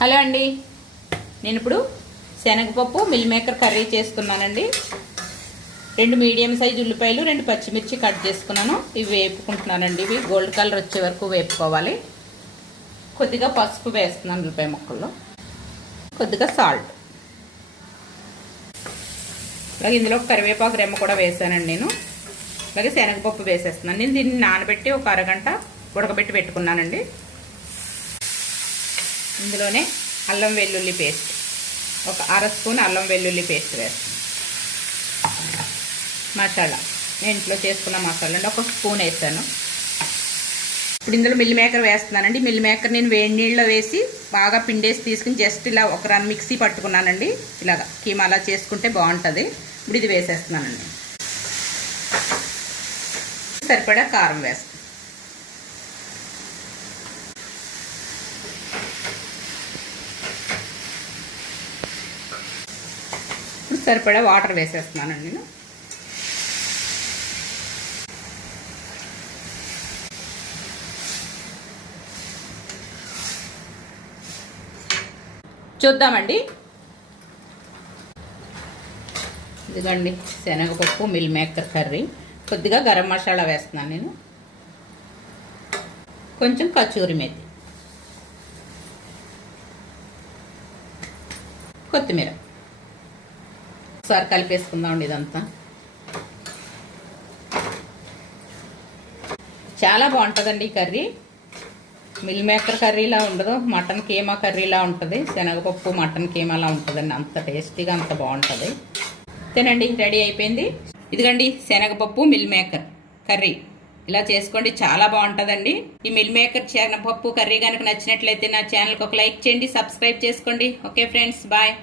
Hello అండి, నేను ఇప్పుడు శనగపప్పు మిల్ మేకర్ కర్రీ చేస్తున్నానండి. 2 మీడియం సైజు ఉల్లిపాయలు, 2 పచ్చిమిర్చి కట్ చేసుకున్నాను. ఇవి వేపుకుంటున్నానండి. ఇవి గోల్డ్ కలర్ వచ్చే వరకు వేపుకోవాలి. కొద్దిగా పసుపు వేస్తున్నాను ఉల్లిపాయ ముక్కల్లో, కొద్దిగా సాల్ట్, అలాగే ఇందులో కరివేపాకు రెమ్మ కూడా వేసానండి నేను. అలాగే శనగపప్పు వేసేస్తున్నాను. నేను దీన్ని నానబెట్టి ఒక అరగంట ఉడకబెట్టి పెట్టుకున్నానండి. ఇందులోనే అల్లం వెల్లుల్లి పేస్ట్, ఒక అర స్పూన్ అల్లం వెల్లుల్లి పేస్ట్ వేస్తాను. మసాలా నేను ఇంట్లో చేసుకున్న మసాలా అండి, ఒక స్పూన్ వేస్తాను. ఇప్పుడు ఇందులో మిల్ మేకర్ వేస్తున్నానండి. మిల్ మేకర్ నేను వేడి నీళ్ళలో వేసి బాగా పిండేసి తీసుకుని జస్ట్ ఇలా ఒక రన్ మిక్సీ పట్టుకున్నానండి. ఇలాగా కీమా అలా చేసుకుంటే బాగుంటుంది. ఇప్పుడు ఇది వేసేస్తున్నానండి. సరిపడా కారం వేస్తాను. ఇప్పుడు సరిపడా వాటర్ వేసేస్తున్నానండి నేను. చూద్దామండి. ఇదిగోండి శనగపప్పు మిల్ మేకర్ కర్రీ. కొద్దిగా గరం మసాలా వేస్తున్నాను నేను, కొంచెం కచూరి మేతి, కొత్తిమీర. ఒకసారి కలిపేసుకుందామండి ఇదంతా. చాలా బాగుంటుందండి ఈ కర్రీ. మిల్ మేకర్ కర్రీలా ఉండదు, మటన్ కీమా కర్రీలా ఉంటుంది. శనగపప్పు మటన్ కీమాలా ఉంటుందండి. అంత టేస్టీగా అంత బాగుంటుంది. తినండి, రెడీ అయిపోయింది. ఇదిగండి శనగపప్పు మిల్ మేకర్ కర్రీ. ఇలా చేసుకోండి, చాలా బాగుంటుందండి. ఈ మిల్ మేకర్ శనగపప్పు కర్రీ కనుక నచ్చినట్లయితే నా ఛానల్కి ఒక లైక్ చేయండి, సబ్స్క్రైబ్ చేసుకోండి. Okay friends, bye.